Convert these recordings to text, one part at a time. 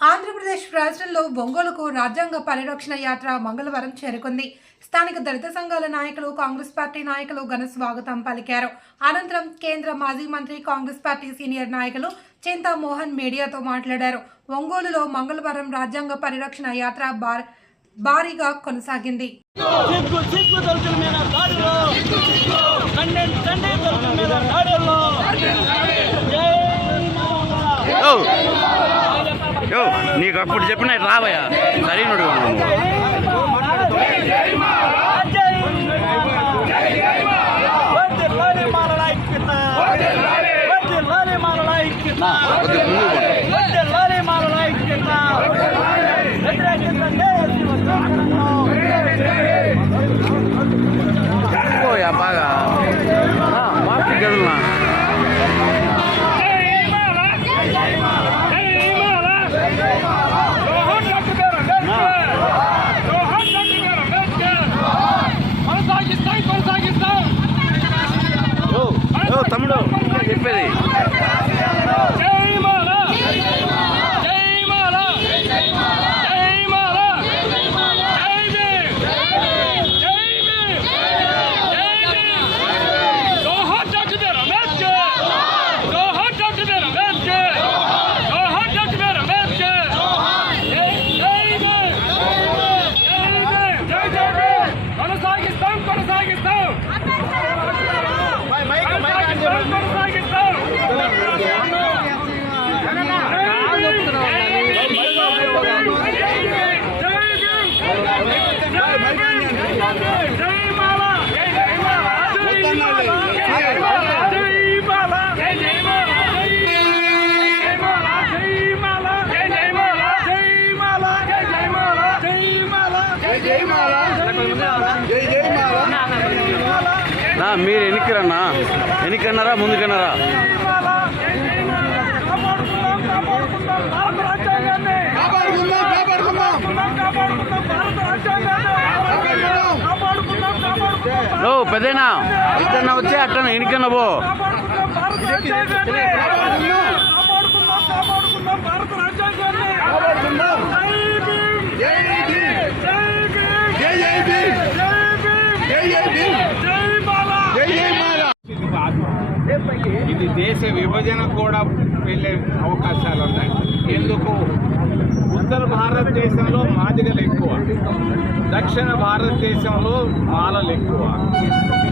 ఆంధ్రప్రదేశ్ రాష్ట్రంలో ఒంగోలుకు రాజ్యాంగ పరిరక్షణ యాత్ర మంగళవారం చేరుకుంది స్థానిక దళిత సంఘాల నాయకులు కాంగ్రెస్ పార్టీ నాయకులు ఘన స్వాగతం పలికారు అనంతరం కేంద్ర మాజీ మంత్రి కాంగ్రెస్ పార్టీ సీనియర్ నాయకులు చింతా మోహన్ మీడియాతో మాట్లాడారు ఒంగోలులో మంగళవారం రాజ్యాంగ పరిరక్షణ యాత్ర భారీగా కొనసాగింది నీకు అప్పుడు చెప్పిన రావయా సరైనడు ముందు Jai Maharaj! నా మీరు ఎన్నికరన్నా ఎన్నికన్నారా ముందుకన్నారా ఓ పెద్దనా ఇద్దన్నా వచ్చి అట్టన ఎన్నికన్నా పో దేశ విభజన కూడా వెళ్ళే అవకాశాలు ఉన్నాయి. ఎందుకు? ఉత్తర భారతదేశంలో మాదిగలు ఎక్కువ. దక్షిణ భారతదేశంలో మాలలు ఎక్కువ.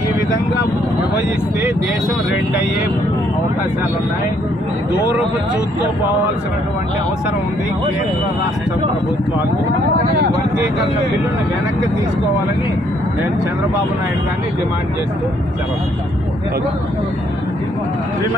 ఈ విధంగా విభజిస్తే దేశం రెండయ్యే అవకాశాలు ఉన్నాయి. దూరపు చూస్తూ పోవాల్సినటువంటి అవసరం ఉంది. కేంద్ర రాష్ట్ర ప్రభుత్వాలు. ఈ వర్గీకరణ బిల్లును వెనక్కి తీసుకోవాలని నేను చంద్రబాబు నాయుడు గారిని డిమాండ్ చేస్తూ సెలవు we